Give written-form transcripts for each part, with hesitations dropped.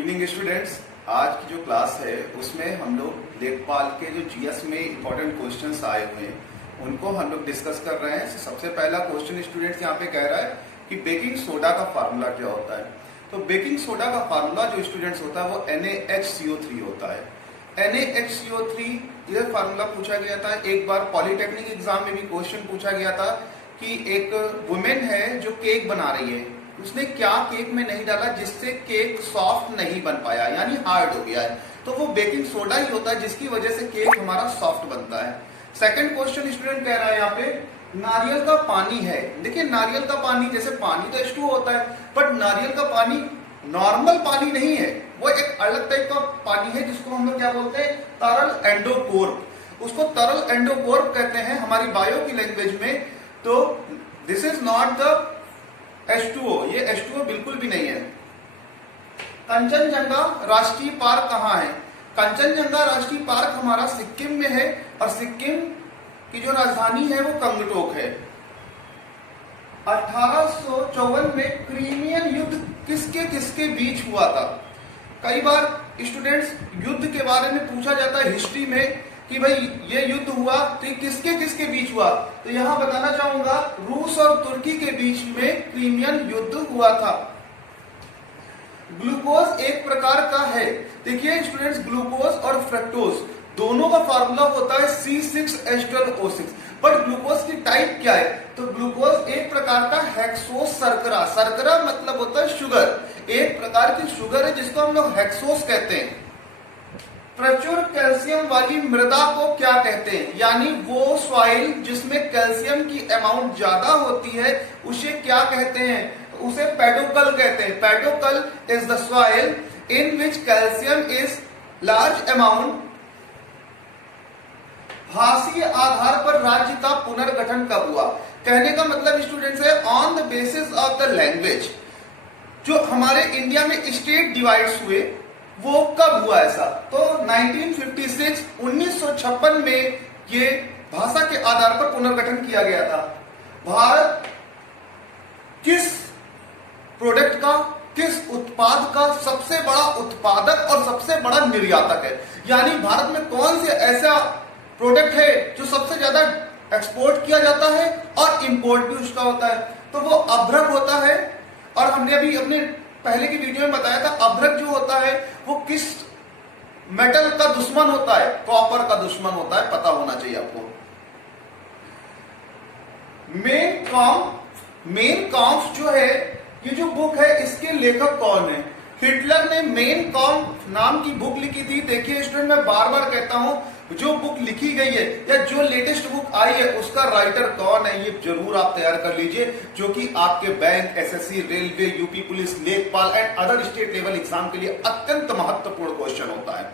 Evening students. आज की जो क्लास है उसमें हम लोग लेखपाल के जो जीएस में इंपॉर्टेंट क्वेश्चंस आए हुए हैं उनको हम लोग डिस्कस कर रहे हैं। सबसे पहला क्वेश्चन स्टूडेंट्स यहाँ पे कह रहा है कि बेकिंग सोडा का फार्मूला क्या होता है। तो बेकिंग सोडा का फार्मूला जो स्टूडेंट्स होता है वो NaHCO3 होता है। NaHCO3 ये फार्मूला पूछा गया था एक बार पॉलिटेक्निक एग्जाम में भी क्वेश्चन पूछा गया था कि एक वुमेन है जो केक बना रही है, उसने क्या केक में नहीं डाला जिससे केक सॉफ्ट नहीं बन पाया यानी हार्ड हो गया है, तो वो बेकिंग सोडा ही होता है जिसकी वजह से केक हमारा सॉफ्ट बनता है। सेकंड क्वेश्चन स्टूडेंट कह रहा है यहाँ पे नारियल का पानी है। देखिए नारियल का पानी, जैसे पानी तो H2O होता है बट नारियल का पानी नॉर्मल पानी नहीं है, वो एक अलग टाइप का पानी है जिसको हम लोग क्या बोलते हैं, तरल एंडोकोर्प। उसको तरल एंडोकोर्प कहते हैं हमारी बायो की लैंग्वेज में। तो this is not the H2O, ये H2O बिल्कुल भी नहीं है। कंचनजंगा राष्ट्रीय पार्क कहाँ है? कंचनजंगा राष्ट्रीय पार्क हमारा सिक्किम में है और सिक्किम की जो राजधानी है वो गंगटोक है। 1854 में क्रीमियन युद्ध किसके किसके बीच हुआ था? कई बार स्टूडेंट्स युद्ध के बारे में पूछा जाता है हिस्ट्री में कि भाई ये युद्ध हुआ तो ये किसके किसके बीच हुआ, तो यहां बताना चाहूंगा रूस और तुर्की के बीच में क्रीमियन युद्ध हुआ था। ग्लूकोज एक प्रकार का है। देखिए स्टूडेंट्स, ग्लूकोज और फ्रक्टोज दोनों का फार्मूला होता है C6H12O6, बट ग्लूकोज की टाइप क्या है? तो ग्लूकोज एक प्रकार का हेक्सोस शर्करा, शर्करा मतलब होता है शुगर, एक प्रकार की शुगर है जिसको हम लोग हेक्सोस कहते हैं। प्रचुर कैल्शियम वाली मृदा को क्या कहते हैं? यानी वो सॉइल जिसमें कैल्शियम की अमाउंट ज्यादा होती है उसे क्या कहते हैं? उसे पेडोकल कहते हैं। Pedocal is the soil in which calcium is large amount. भाषीय आधार पर राज्य का पुनर्गठन कब हुआ? कहने का मतलब स्टूडेंट्स है on the basis of the language. जो हमारे इंडिया में स्टेट डिवाइड्स हुए वो कब हुआ ऐसा? तो 1956 1956 में ये भाषा के आधार पर पुनर्गठन किया गया था। भारत किस प्रोडक्ट का, किस उत्पाद का सबसे बड़ा उत्पादक और सबसे बड़ा निर्यातक है? यानी भारत में कौन से ऐसा प्रोडक्ट है जो सबसे ज्यादा एक्सपोर्ट किया जाता है और इंपोर्ट भी उसका होता है? तो वो अभ्रक होता है। और हमने अभी अपने पहले की वीडियो में बताया था अभ्रक जो होता है वो किस मेटल का दुश्मन होता है? कॉपर का दुश्मन होता है, पता होना चाहिए आपको। मेन काम्फ जो है, ये जो बुक है इसके लेखक कौन है? हिटलर ने मेन काम्फ नाम की बुक लिखी थी। देखिए स्टूडेंट, मैं बार बार कहता हूं जो बुक लिखी गई है या जो लेटेस्ट बुक आई है उसका राइटर कौन है ये जरूर आप तैयार कर लीजिए, जो कि आपके bank, SSC, railway, UP police, लेखपाल and other state level exam के लिए अत्यंत महत्वपूर्ण क्वेश्चन होता है।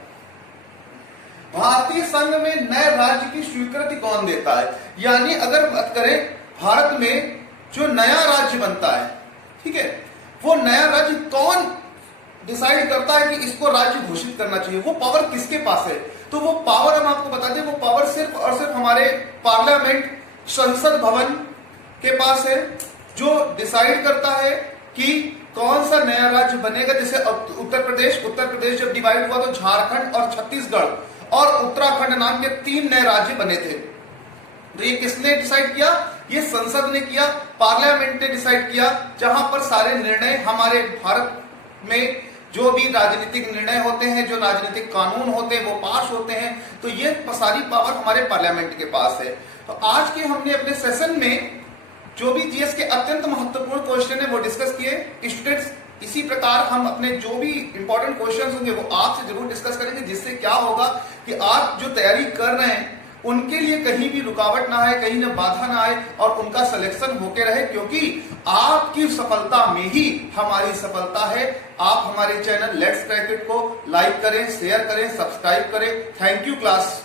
भारतीय संघ में नए राज्य की स्वीकृति कौन देता है? यानी अगर बात करें भारत में जो नया राज्य बनता है, ठीक है, वो नया राज्य कौन डिसाइड करता है कि इसको राज्य घोषित करना चाहिए? वो पावर किसके पास है? तो वो पावर हम आपको बता दें, वो पावर सिर्फ और सिर्फ हमारे पार्लियामेंट, संसद भवन के पास है, जो डिसाइड करता है कि कौन सा नया राज्य बनेगा। जैसे उत्तर प्रदेश जब डिवाइड हुआ तो झारखंड और छत्तीसगढ़ और उत्तराखंड नाम के 3 नए राज्य बने थे। तो ये किसने डिसाइड किया? ये संसद ने किया, पार्लियामेंट ने डिसाइड किया, जहां पर सारे निर्णय हमारे भारत में जो भी राजनीतिक निर्णय होते हैं, जो राजनीतिक कानून होते हैं वो पास होते हैं। तो ये सारी पावर हमारे पार्लियामेंट के पास है। तो आज के हमने अपने सेशन में जो भी जीएस के अत्यंत महत्वपूर्ण क्वेश्चन है वो डिस्कस किए। स्टूडेंट्स, इसी प्रकार हम अपने जो भी इंपॉर्टेंट क्वेश्चन होंगे वो आपसे जरूर डिस्कस करेंगे, जिससे क्या होगा कि आप जो तैयारी कर रहे हैं उनके लिए कहीं भी रुकावट ना आए, कहीं ना बाधा ना आए और उनका सिलेक्शन होके रहे, क्योंकि आपकी सफलता में ही हमारी सफलता है। आप हमारे चैनल लेट्स क्रैक इट को लाइक करें, शेयर करें, सब्सक्राइब करें। Thank you class.